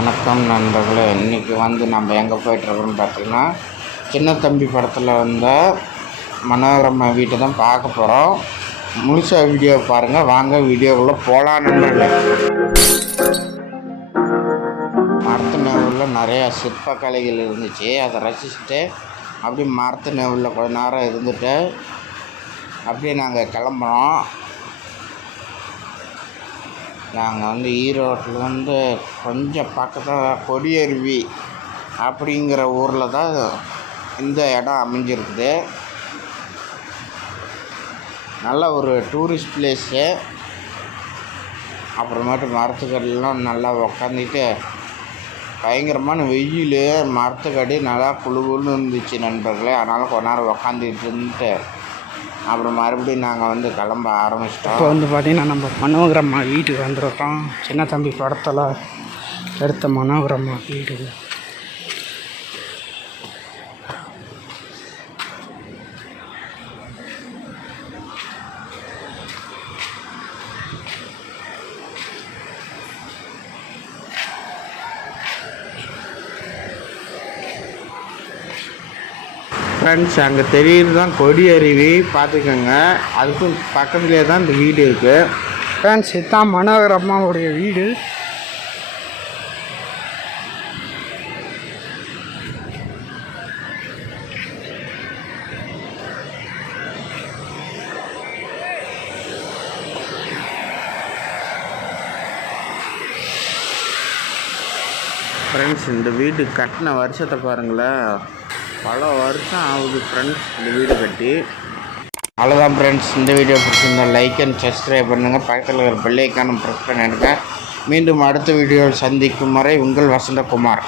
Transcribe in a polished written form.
வணக்கம் நண்பர்களே. இன்றைக்கி நம்ம எங்கே போயிட்டுருக்கோம்னு பார்த்தீங்கன்னா, சின்ன தம்பி படத்தில் வந்த மனோரமா வீட்டை தான் பார்க்க போகிறோம். முழுசாக வீடியோ பாருங்கள். வாங்க வீடியோக்குள்ளே போகலாம் நண்பர்களே. மரத்து நெவுலில் நிறையா சிற்பக்கலைகள் இருந்துச்சு. அதை ரசிச்சுட்டு அப்படியே மரத்து நெவுலில் கொஞ்ச நேரம் இருந்துட்டு அப்படியே நாங்கள் கிளம்புறோம். நாங்கள் ஈரோட்டிலேருந்து கொஞ்சம் பக்கத்தில் கொடியருவி அப்படிங்கிற ஊரில் தான் இந்த இடம் அமைஞ்சிருக்குது. நல்ல ஒரு டூரிஸ்ட் பிளேஸு. அப்புறமேட்டு மரத்துக்கடிலாம் நல்லா உக்காந்துட்டு பயங்கரமான வெயில், மரத்துக்கடி நல்லா குளுகுன்னு இருந்துச்சு நண்பர்களே. அதனால் கொஞ்ச நேரம் உக்காந்துட்டு இருந்துட்டு அப்புறம் மறுபடியும் நாங்கள் கிளம்ப ஆரம்பிச்சிட்டோம். இப்போ பார்த்திங்கன்னா நம்ம மனோரமா வீட்டுக்கு வந்துருக்கோம். சின்ன தம்பி படத்தில் எடுத்த மனோரமா வீடு. ஃப்ரெண்ட்ஸ், அங்கே தெரியுது தான் கொடியருவி, பார்த்துக்கோங்க. அதுக்கும் பக்கத்துலேயே தான் இந்த வீடு இருக்குது. ஃப்ரெண்ட்ஸ், இதுதான் மனோரமாவுடைய வீடு. ஃப்ரெண்ட்ஸ், இந்த வீடு கட்டின வருஷத்தை பாருங்களேன். பல வருஷம் ஆகுது ஃப்ரெண்ட்ஸ் இந்த வீடு கட்டி. அவ்வளோதான் ஃப்ரெண்ட்ஸ். இந்த வீடியோ பிடிச்சிருந்தா லைக் அண்ட் சப்ஸ்கிரைப் பண்ணுங்கள். பக்கத்தில் இருக்கிற பெல் ஐக்கானும் ப்ரெஸ் பண்ணிடுங்க. மீண்டும் அடுத்த வீடியோவில் சந்திக்கும் வரை உங்கள் வசந்தகுமார்.